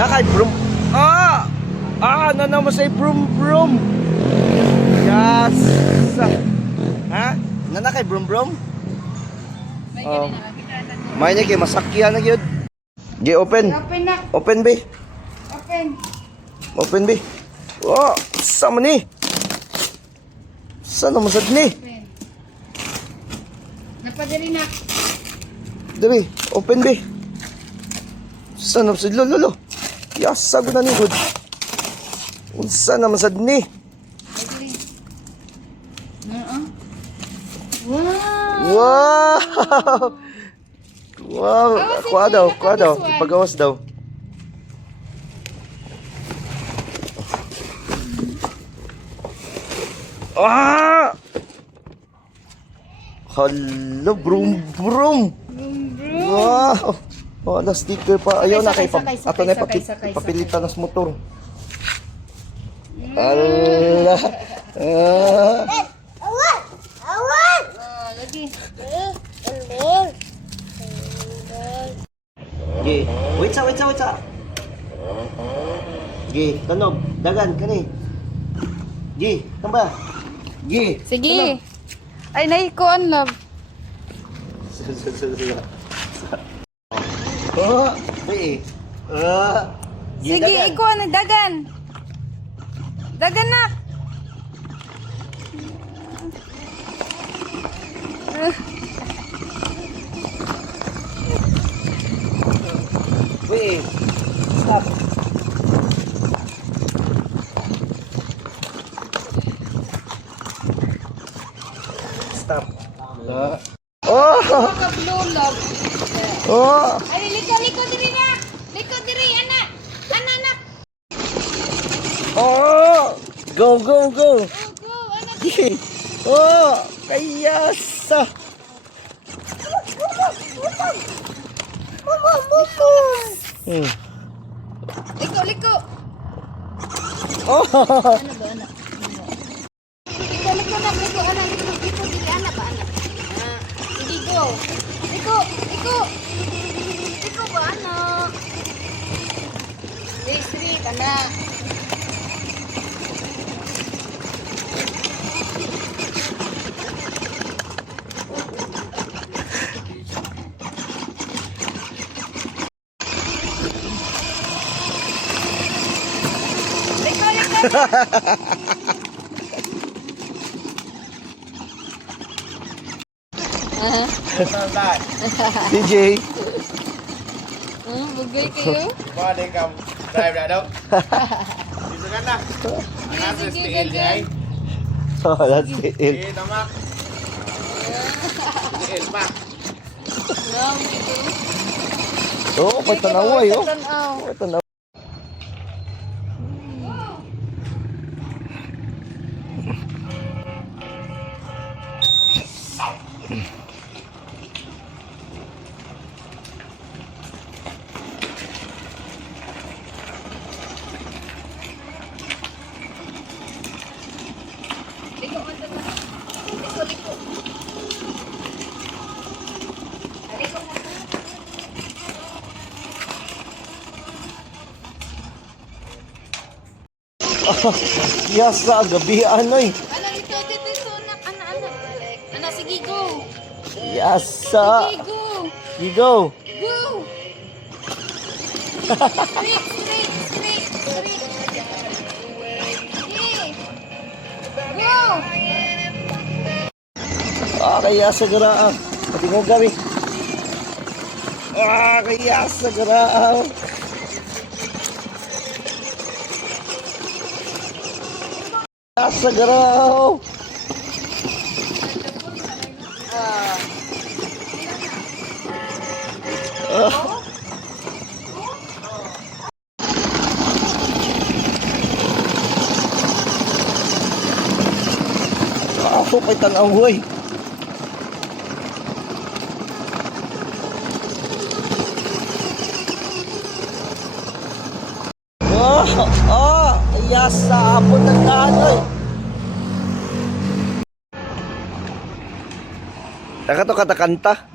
Nakay brum. Naman say brum brum. Yes. Ha? Nakay brum brum. May ni kay masakyan na gyud. Gi open. Open na. Open be. Open. Open be. Oh, sa man ni. Sa naman sad ni. Open. Napadali na. Dali, open be. Sa naman sad lolo. Yasa gud na ni gud. Unsa naman sad ni? Wow. Wow! Kuha daw. Ipagawas daw. Hello, brum brum. Wow! Wala sticker pa. Ayaw na kay ato na ipapilitan ng motor. Allah. Lagi. Gi, wait sa. Gi, tanog, dagan kani. Gi, tamba. Gi. Sige. Ay, naikuan love. Oh, be. Gi, Sige, dagan. ikuan na dagan. Dagan na. Be. Stop. Stop. Oh! Blue love. Oh! Ay, liko diri na. Liko diri, anak. Anak. Oh! Go! Go, anak. Gi. Oh! Kayasa! Liko. Oh! Ano ba, anak? Liko na, liko, anak. Liko diri, anak ba, anak? Sige, go. Liko. Liko ba, anak? Street, anak. DJ. Bugay kayo? Pwede kang drive na daw. Dito ka na. Nasa stiil niya ay. Oh, that's it. Eh, tamak. Stiil pa. Oh, may tanaway, oh. Tanaw. May tanaw. Yasa, gabi anoy. Dito, anak. Anak, sige, go. Yasa. Sige, go. You go. Go. Straight. Go. Kaya sa garaan. Pati mo gabi. Kaya sa garaan. Sa garaan. Ako kay tanaw hoy. Yasa po nagdaan. Taka to katakanta.